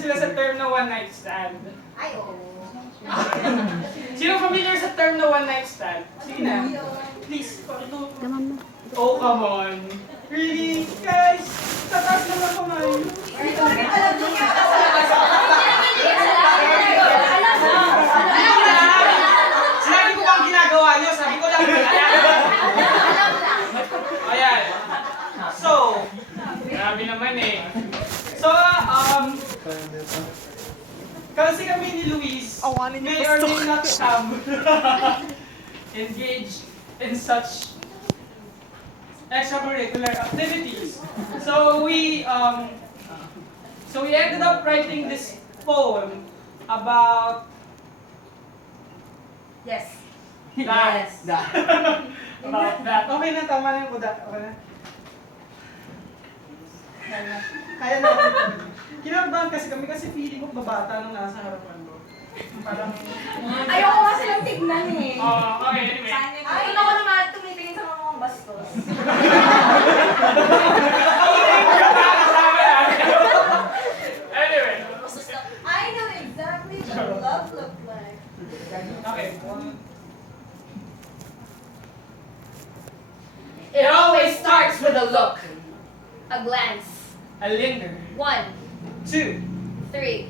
sila sa term na one night stand? Ay, oo. Sino familiar sa term na one night stand? Sige na. Please, pakito. Oh, come on. Really? Guys, tataas naman kamay. Alam niyo Sinabi ko ang ginagawa niyo, sabi ko lang. Ayan. So, grabe naman eh. So, kasi kami ni Louise, may or may not engaged in such extracurricular activities. So we ended up writing this poem about Yes. that. Yes. About that. Okay na, tama na yung kuda. Okay na. Kaya na. Kinabahan kasi kami kasi feeling ko babata nung nasa harapan ko. Parang... Ayoko nga silang tignan eh. Okay, anyway. Ay, ako naman tumitingin sa mga bastos. Anyway. I know exactly what love looks like. Okay. It always starts with a look, a glance. A linger. 1, 2. 3.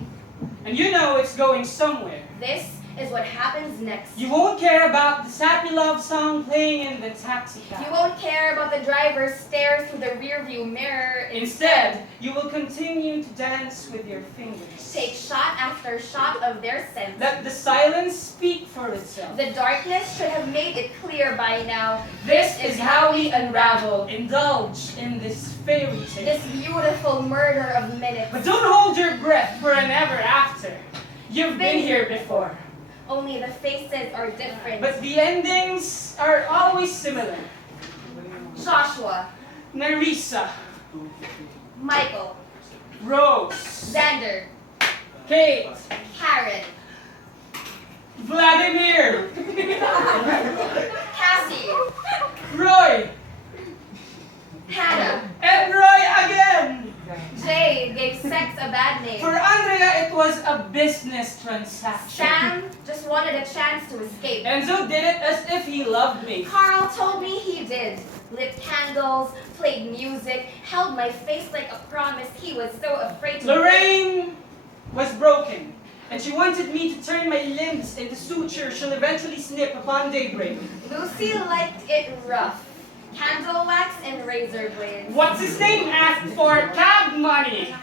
And you know it's going somewhere. This is what happens next. You won't care about the sappy love song playing in the taxi cab. You won't care about the driver's stare through the rearview mirror. Instead, you will continue to dance with your fingers. Take shot after shot of their scent. Let the silence speak for itself. The darkness should have made it clear by now. This is how we unravel. Indulge in this fairy tale. This beautiful murder of minutes. But don't hold your breath for an ever after. You've been here before. Only the faces are different. But the endings are always similar. Joshua, Nerissa, Michael, Rose, Xander, Kate, Karen, Vladimir, Cassie, Roy, Hannah. and Roy again! Jay gave sex a bad name. For Andrea, it was a business transaction. Sam just wanted a chance to escape. Enzo did it as if he loved me. Carl told me he did. Lit candles, played music, held my face like a promise he was so afraid to Lorraine was broken, and she wanted me to turn my limbs into sutures she'll eventually snip upon daybreak. Lucy liked it rough. Candle wax and razor blades. What's his name asked for cab money?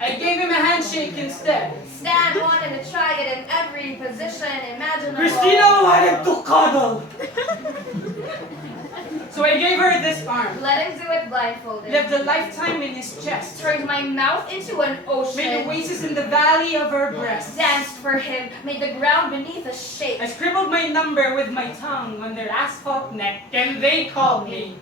I gave him a handshake instead. Stan wanted to try it in every position imaginable. Christina wanted to cuddle. So I gave her this arm. Let him do it blindfolded. Left a lifetime in his chest. Turned my mouth into an ocean. Made oasis in the valley of her breast. Danced for him, made the ground beneath us shake. I scribbled my number with my tongue on their asphalt neck, and they called me.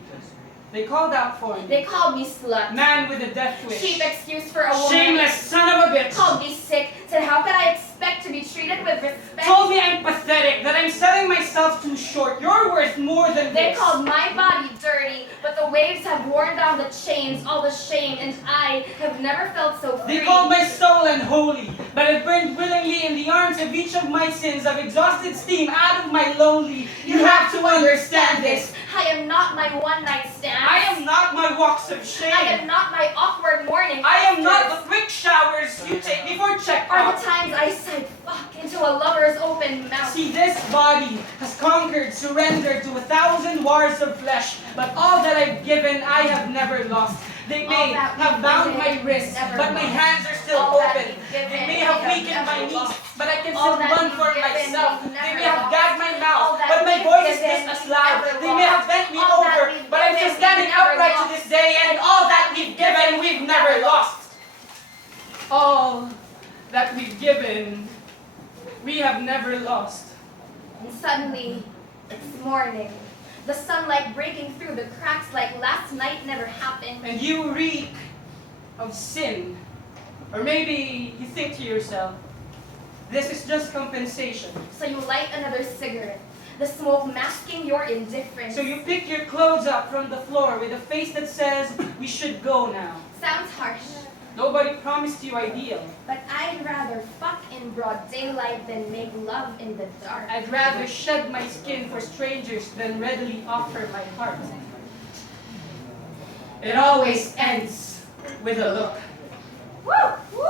They called out for me. They called me slut. Man with a death wish. Cheap excuse for a woman. Shameless son of a bitch. Called me sick. Said how could I expect to be treated with respect? Told me I'm pathetic, that I'm selling myself too short. You're worth more than They this. called my body dirty, but the waves have worn down the chains, all the shame, and I have never felt so free. They called my soul unholy, but I burned willingly in the arms of each of my sins. I've exhausted steam out of my lonely. You have to understand this. I am not my one-night stand. I am not my walks of shame. I am not my awkward morning. I am not the quick showers you take before Are check-out. the times I said fuck into a lover's open mouth. See, this body has conquered, surrendered to 1,000 wars of flesh, but all that I've given, I have never lost. They may All that have we've bound given, my wrists, never but my lost. hands are still All that open. we've given, They may we have have weakened my never knees, lost. but I can All still that run we've for given, myself. we've They never may have lost. gagged my All mouth, that but my we've voice is given, just as we've loud. never They may have lost. bent me All that over, we've but I'm given, still standing we've never upright to lost. this day, and all that we've given, we've never lost. All that we've given, we have never lost. And suddenly, it's morning. The sunlight breaking through the cracks like last night never happened. And you reek of sin. Or maybe you think to yourself, this is just compensation. So you light another cigarette, the smoke masking your indifference. So you pick your clothes up from the floor with a face that says, we should go now. Sounds harsh, Nobody promised you ideal. But I'd rather fuck in broad daylight than make love in the dark. I'd rather shed my skin for strangers than readily offer my heart. It always ends with a look. Woo! Woo!